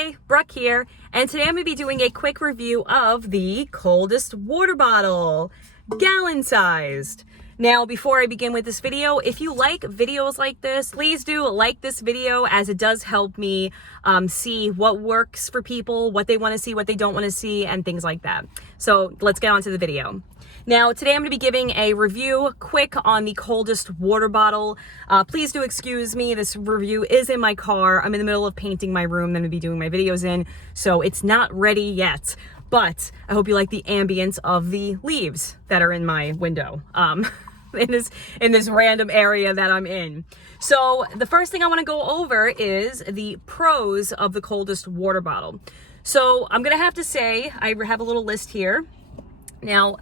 Hey, Brooke here, and today I'm going to be doing a quick review of the Coldest water bottle, gallon sized. Now, before I begin with this video, if you like videos like this, please do like this video, as it does help me see what works for people, what they want to see, what they don't want to see, and things like that. So let's get on to the video. Now, today I'm going to be giving a review quick on the Coldest water bottle. Please do excuse me, this review is in my car. I'm in the middle of painting my room that I'm going to be doing my videos in, so it's not ready yet. But I hope you like the ambience of the leaves that are in my window. In this random area that I'm in. So the first thing I want to go over is the pros of the Coldest water bottle. So I'm gonna have to say, I have a little list here. Now,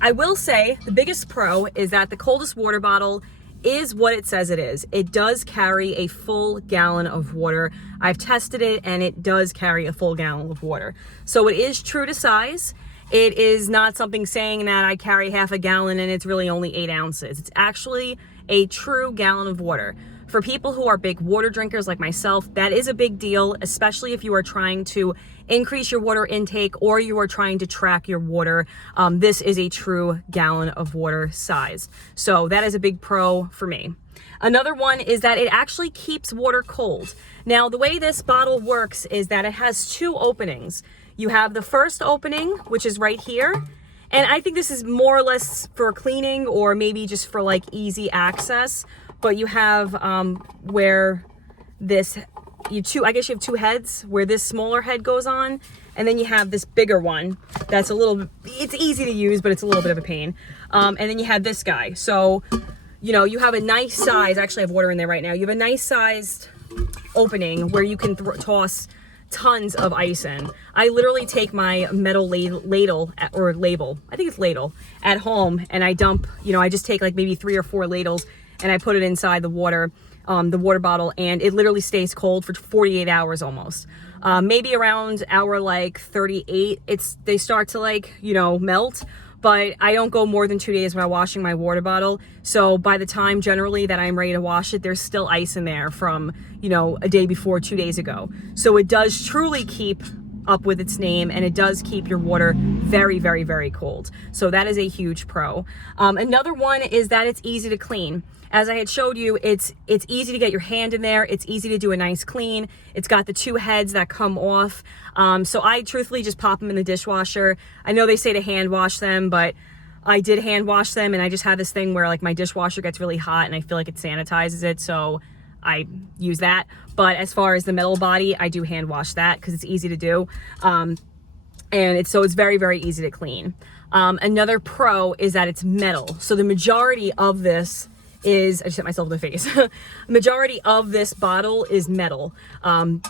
I will say the biggest pro is that the Coldest water bottle is what it says it is. It does carry a full gallon of water. I've tested it and it does carry a full gallon of water. So it is true to size. It is not something saying that I carry half a gallon and it's really only 8 ounces. It's actually a true gallon of water. For people who are big water drinkers like myself, that is a big deal, especially if you are trying to increase your water intake or you are trying to track your water. This is a true gallon of water size. So that is a big pro for me. Another one is that it actually keeps water cold. Now, the way this bottle works is that it has 2 openings. You have the first opening, which is right here. And I think this is more or less for cleaning or maybe just for like easy access. But you have where this, I guess you have 2 heads where this smaller head goes on. And then you have this bigger one that's it's easy to use, but it's a little bit of a pain. And then you have this guy. So, you know, you have a nice size, actually I have water in there right now. You have a nice sized opening where you can toss tons of ice in. I literally take my metal ladle I think it's ladle, at home, and I dump, I just take like maybe 3 or 4 ladles and I put it inside the water bottle, and it literally stays cold for 48 hours almost. Maybe around hour like 38, they start to like, melt. But I don't go more than 2 days without washing my water bottle. So by the time generally that I'm ready to wash it, there's still ice in there from, a day before, 2 days ago. So it does truly keep up with its name, and it does keep your water very, very, very cold. So that is a huge pro. Another one is that it's easy to clean. As I had showed you, it's easy to get your hand in there. It's easy to do a nice clean. It's got the 2 heads that come off. So I truthfully just pop them in the dishwasher. I know they say to hand wash them, but I did hand wash them, and I just have this thing where like my dishwasher gets really hot and I feel like it sanitizes it. So I use that. But as far as the metal body, I do hand wash that because it's easy to do. And it's very, very easy to clean. Another pro is that it's metal. So the majority of this I just hit myself in the face. The majority of this bottle is metal.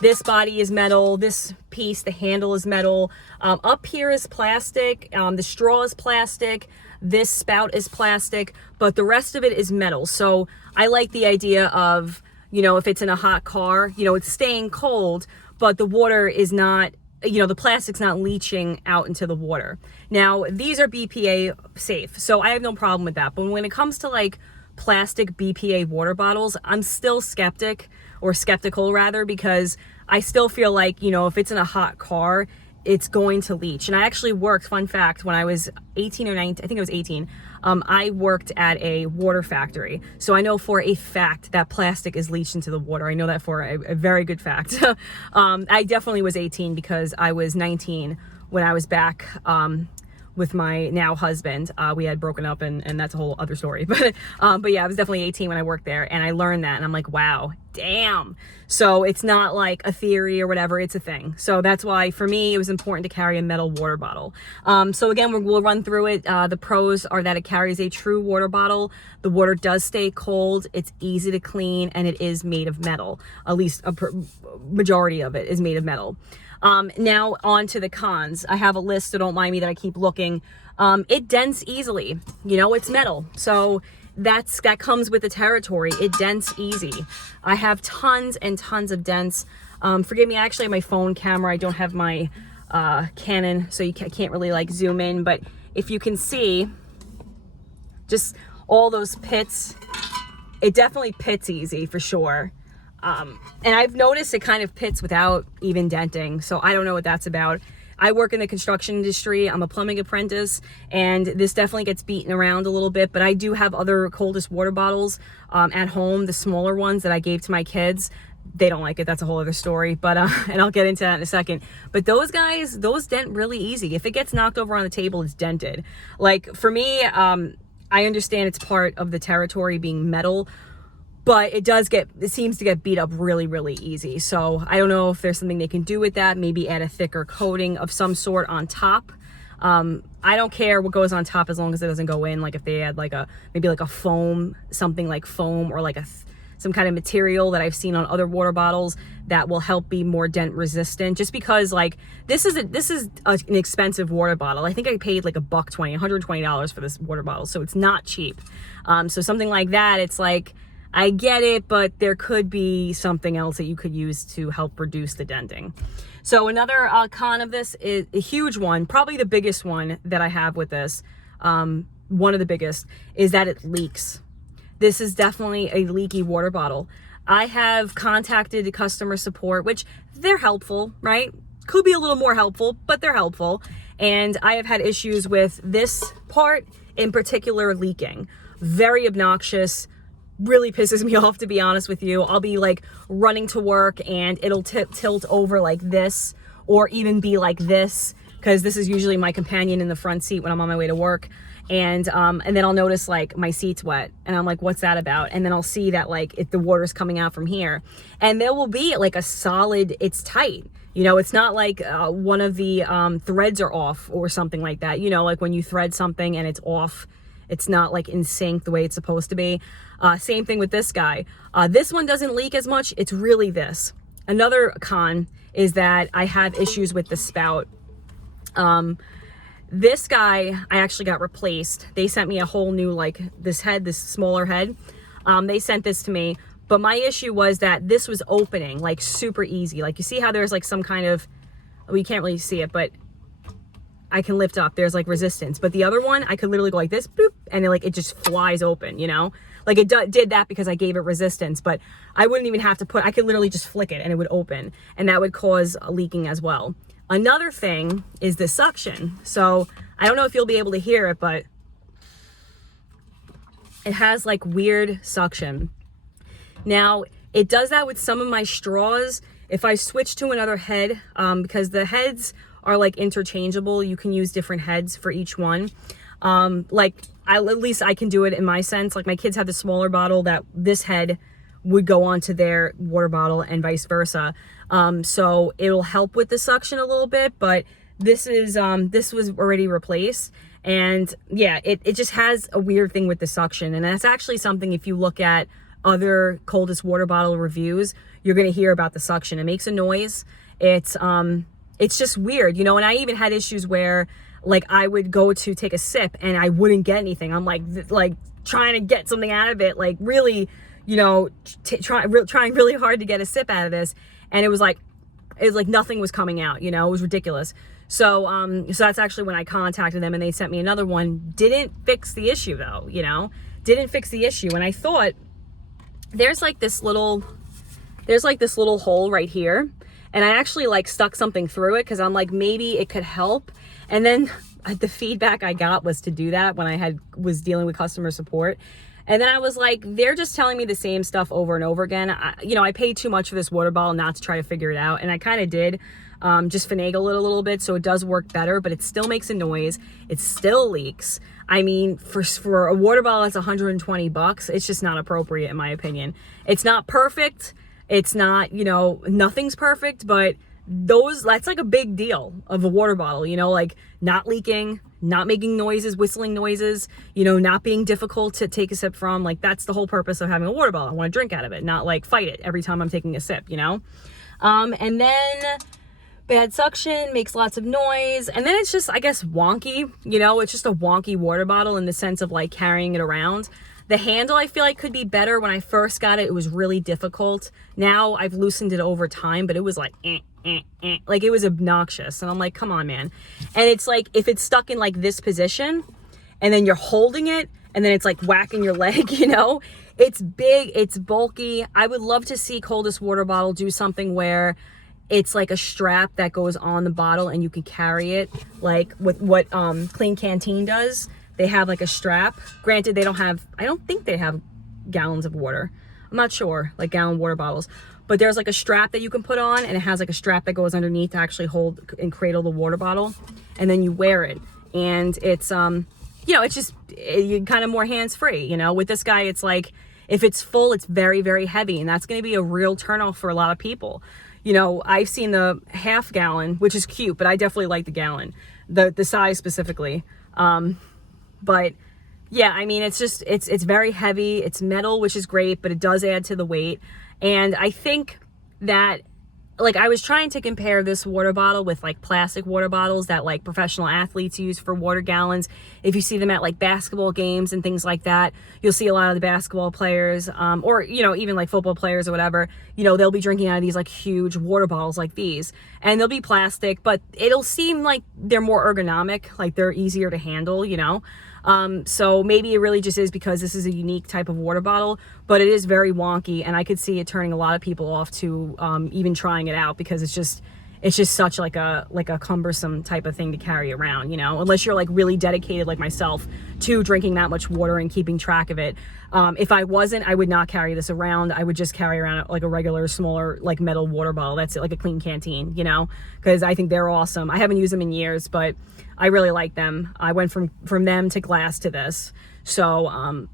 This body is metal. This piece, the handle is metal. Up here is plastic. The straw is plastic. This spout is plastic, but the rest of it is metal. So I like the idea of, if it's in a hot car, it's staying cold, but the water is not, the plastic's not leaching out into the water. Now, these are BPA safe, so I have no problem with that. But when it comes to like plastic BPA water bottles, I'm still skeptical rather, because I still feel like, if it's in a hot car, it's going to leach. And I actually worked, fun fact, when I was 18 or 19, I think it was 18, I worked at a water factory. So I know for a fact that plastic is leached into the water. I know that for a very good fact. I definitely was 18 because I was 19 when I was back with my now husband. We had broken up, and that's a whole other story. But yeah, I was definitely 18 when I worked there, and I learned that, and I'm like, wow, damn. So it's not like a theory or whatever, it's a thing. So that's why for me, it was important to carry a metal water bottle. So again, we'll run through it. The pros are that it carries a true water bottle. The water does stay cold. It's easy to clean, and it is made of metal. At least a majority of it is made of metal. Now on to the cons. I have a list, so don't mind me that I keep looking. It dents easily. It's metal. So that comes with the territory. It dents easy. I have tons and tons of dents. Forgive me, I actually have my phone camera. I don't have my Canon, so you can't really like zoom in. But if you can see, just all those pits, it definitely pits easy for sure. And I've noticed it kind of pits without even denting. So I don't know what that's about. I work in the construction industry. I'm a plumbing apprentice, and this definitely gets beaten around a little bit, but I do have other Coldest water bottles at home, the smaller ones that I gave to my kids. They don't like it. That's a whole other story, but and I'll get into that in a second. But those guys, those dent really easy. If it gets knocked over on the table, it's dented. Like for me, I understand it's part of the territory being metal, but it seems to get beat up really, really easy. So I don't know if there's something they can do with that. Maybe add a thicker coating of some sort on top. I don't care what goes on top as long as it doesn't go in. Like if they add like maybe like a foam, something like foam, or like some kind of material that I've seen on other water bottles that will help be more dent resistant. Just because like this is an expensive water bottle. I think I paid like $120 for this water bottle, so it's not cheap. So something like that, it's like, I get it, but there could be something else that you could use to help reduce the denting. So another con of this is a huge one, probably the biggest one that I have with this, one of the biggest, is that it leaks. This is definitely a leaky water bottle. I have contacted customer support, which they're helpful, right? Could be a little more helpful, but they're helpful. And I have had issues with this part in particular leaking. Very obnoxious. Really pisses me off, to be honest with you. I'll be like running to work and it'll tilt over like this, or even be like this, because this is usually my companion in the front seat when I'm on my way to work. And then I'll notice like my seat's wet, and I'm like, what's that about? And then I'll see that like if the water's coming out from here, and there will be like a solid, it's tight. You know, it's not like one of the threads are off or something like that. You know, like when you thread something and it's off, it's not like in sync the way it's supposed to be. Same thing with this guy. This one doesn't leak as much. It's really this. Another con is that I have issues with the spout. This guy, I actually got replaced. They sent me a whole new, like this head, this smaller head. They sent this to me, but my issue was that this was opening like super easy. Like you see how there's like some kind of, well, you can't really see it, but I can lift up. There's like resistance. But the other one, I could literally go like this, boop, and it just flies open, you know? Like it did that because I gave it resistance, but I wouldn't even have to I could literally just flick it and it would open, and that would cause leaking as well. Another thing is the suction. So I don't know if you'll be able to hear it, but it has like weird suction. Now, it does that with some of my straws. If I switch to another head, because the heads are like interchangeable, you can use different heads for each one. At least I can do it in my sense. Like my kids have the smaller bottle that this head would go onto their water bottle and vice versa. So it'll help with the suction a little bit, but this was already replaced. And yeah, it just has a weird thing with the suction. And that's actually something, if you look at other Coldest water bottle reviews, you're going to hear about the suction. It makes a noise. It's just weird, you know. And I even had issues where like I would go to take a sip and I wouldn't get anything. I'm like trying to get something out of it, like really, you know, trying really hard to get a sip out of this, and it was like nothing was coming out, you know. It was ridiculous. So that's actually when I contacted them, and they sent me another one. Didn't fix the issue though, you know, didn't fix the issue. And I thought there's like this little hole right here, and I actually like stuck something through it because I'm like, maybe it could help. And then the feedback I got was to do that when I was dealing with customer support. And then I was like, they're just telling me the same stuff over and over again. I paid too much for this water bottle not to try to figure it out. And I kind of did, just finagle it a little bit so it does work better, but it still makes a noise. It still leaks. I mean, for a water bottle that's $120, it's just not appropriate in my opinion. It's not perfect. It's not, you know, nothing's perfect, but that's like a big deal of a water bottle, you know, like not leaking, not making noises, whistling noises, you know, not being difficult to take a sip from. Like that's the whole purpose of having a water bottle. I want to drink out of it, not like fight it every time I'm taking a sip, you know? And then bad suction, makes lots of noise. And then it's just, I guess, wonky, you know, it's just a wonky water bottle in the sense of like carrying it around. The handle, I feel like, could be better. When I first got it, it was really difficult. Now I've loosened it over time, but it was like, like it was obnoxious. And I'm like, come on, man. And it's like, if it's stuck in like this position and then you're holding it and then it's like whacking your leg, you know? It's big, it's bulky. I would love to see Coldest water bottle do something where it's like a strap that goes on the bottle and you can carry it, like with what Clean Canteen does. They have like a strap. Granted, I don't think they have gallons of water. I'm not sure, like gallon water bottles. But there's like a strap that you can put on, and it has like a strap that goes underneath to actually hold and cradle the water bottle. And then you wear it. And it's, you know, it's just, you're kind of more hands-free, you know? With this guy, it's like, if it's full, it's very, very heavy. And that's going to be a real turnoff for a lot of people. You know, I've seen the half gallon, which is cute, but I definitely like the gallon, the size specifically. But yeah, I mean, it's just, it's very heavy. It's metal, which is great, but it does add to the weight. And I think that, like, I was trying to compare this water bottle with like plastic water bottles that like professional athletes use for water gallons. If you see them at like basketball games and things like that, you'll see a lot of the basketball players, or, you know, even like football players or whatever, you know, they'll be drinking out of these like huge water bottles like these, and they'll be plastic, but it'll seem like they're more ergonomic, like they're easier to handle, you know? So maybe it really just is because this is a unique type of water bottle, but it is very wonky, and I could see it turning a lot of people off to even trying it out, because it's just such like a cumbersome type of thing to carry around, you know, unless you're like really dedicated like myself to drinking that much water and keeping track of it. If I wasn't, I would not carry this around. I would just carry around like a regular smaller like metal water bottle. That's it, like a Clean Canteen, you know, because I think they're awesome. I haven't used them in years, but I really like them. I went from them to glass to this. So,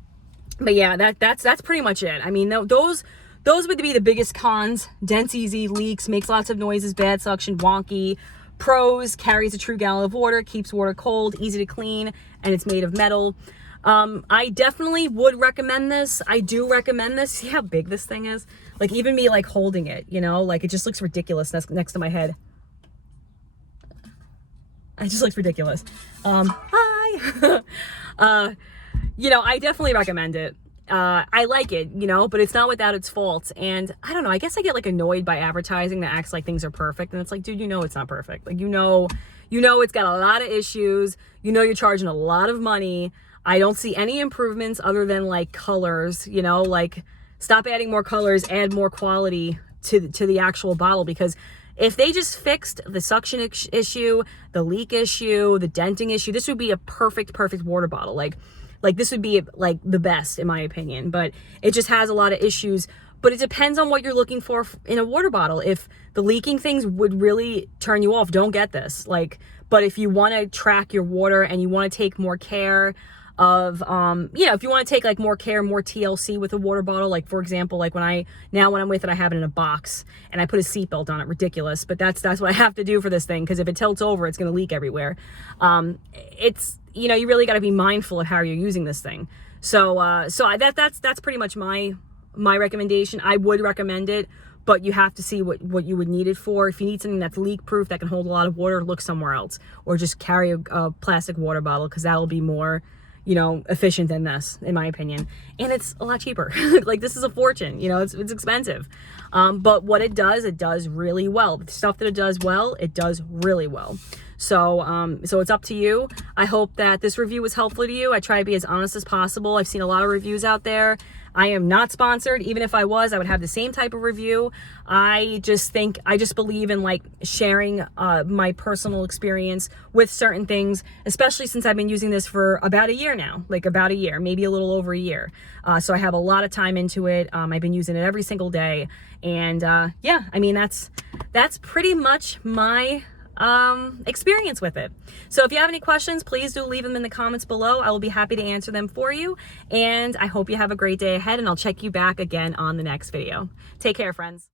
but yeah, that's pretty much it. I mean, those would be the biggest cons. Dense, easy, leaks, makes lots of noises, bad suction, wonky. Pros: carries a true gallon of water, keeps water cold, easy to clean, and it's made of metal. I definitely would recommend this. I do recommend this. See how big this thing is? Like, even me like holding it, you know, like it just looks ridiculous next to my head. It just looks ridiculous. Hi. You know, I definitely recommend it. I like it, you know, but it's not without its faults. And I don't know, I guess I get like annoyed by advertising that acts like things are perfect. And it's like, dude, you know, it's not perfect. Like, you know, it's got a lot of issues. You know, you're charging a lot of money. I don't see any improvements other than like colors, you know, like stop adding more colors, add more quality to the actual bottle, because if they just fixed the suction issue, the leak issue, the denting issue, this would be a perfect water bottle. Like this would be like the best in my opinion, but it just has a lot of issues. But it depends on what you're looking for in a water bottle. If the leaking things would really turn you off, don't get this. Like, but if you want to track your water and you want to take more care of, you know, if you want to take like more care, more TLC with a water bottle, like for example, like when I'm with it, I have it in a box and I put a seatbelt on it. Ridiculous, but that's what I have to do for this thing, because if it tilts over, it's going to leak everywhere. It's, you know, you really got to be mindful of how you're using this thing. So that's pretty much my recommendation. I would recommend it, but you have to see what you would need it for. If you need something that's leak proof, that can hold a lot of water, look somewhere else, or just carry a plastic water bottle, because that'll be more, you know, efficient than this, in my opinion. And it's a lot cheaper. Like, this is a fortune, you know, it's expensive. But what it does really well. The stuff that it does well, it does really well. So, so it's up to you. I hope that this review was helpful to you. I try to be as honest as possible. I've seen a lot of reviews out there. I am not sponsored. Even if I was, I would have the same type of review. I just believe in like sharing my personal experience with certain things, especially since I've been using this for about a year now, like about a year, maybe a little over a year. So I have a lot of time into it. I've been using it every single day. And yeah, I mean, that's pretty much my experience with it. So if you have any questions, please do leave them in the comments below. I will be happy to answer them for you. And I hope you have a great day ahead, and I'll check you back again on the next video. Take care, friends.